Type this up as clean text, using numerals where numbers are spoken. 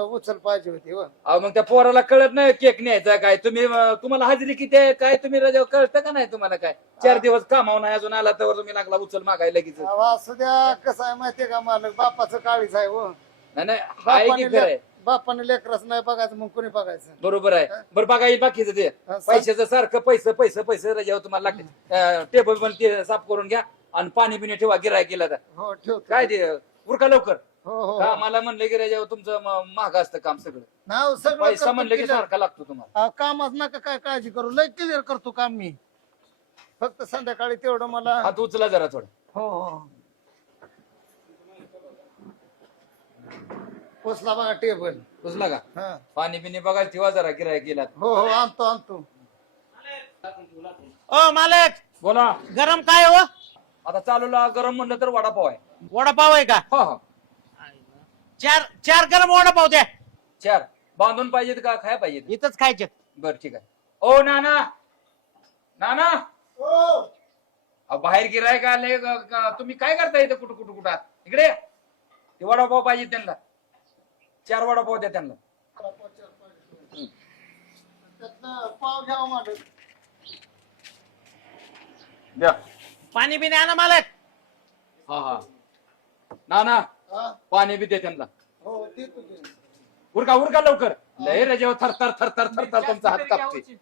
उचल पाहिजे होती हो. अहो मग त्या पोराला कळत नाही केक न्यायचा काय तुम्ही तुम्हाला हजेरी किती आहे काय तुम्ही रजा कळतं का नाही तुम्हाला काय 4 दिवस कामावर नाही अजून आला तर तुम्ही लागला उचल मागायला लगेच अहो, असू द्या कसं आहे माहितीये का मालक बापाचं काळीच आहे हो. नाही नाही आहे की खरं आहे बापाने लेकरच नाही बघायचं मग कोणी बघायचं. बरोबर आहे बरं बघा येईल बाकीचं ते पैशाचं सारखं पैसे पैसे पैसे रजावर तुम्हाला लागते टेबल पण ते साफ करून घ्या आणि पाणी पिणे ठेवा गिराय केला तर हो ठेवतो. काय ते उरका लवकर हो हो हा मला म्हणलं की रजावर तुमचं महाग असतं काम सगळं नाव सगळं पैसा करतो म्हणलं की clear. सारखा लागतो तुम्हाला कामाच नका काय काळजी करू लय क्लिअर करतो काम मी फक्त संध्याकाळी तेवढं मला हात उचला जरा थोडं हो हो पोचला बघा टेबल. उचला का हा पाणी पिणे बघायला ठेवा जरा गिराय केला हो हो आणतो आणतो. ओ मालक बोला गरम काय हो आता चालूला गरम म्हणलं तर वडापाव आहे वडापाव आहे का हो हो चार गरम वडापाव द्या 4 बांधून पाहिजेत का खाया पाहिजेत इथंच खायचे बर ठीक आहे ओ नाना नाना बाहेर गिराय का आले तुम्ही काय करता इथं कुठं कुठं कुठं आहात? इकडे ते वडापाव पाहिजे त्यांना 4 वडापाव द्या त्यांना त्यातनं पाव घ्यावा मालक. द्या पाणी बिणी आणा मालक हा हा नाना हा पाणी बी दे त्यांना हो देतो की. उरका उरका लवकर लय रजेवर थरथर थरथर थरथर तुमचा हात कापते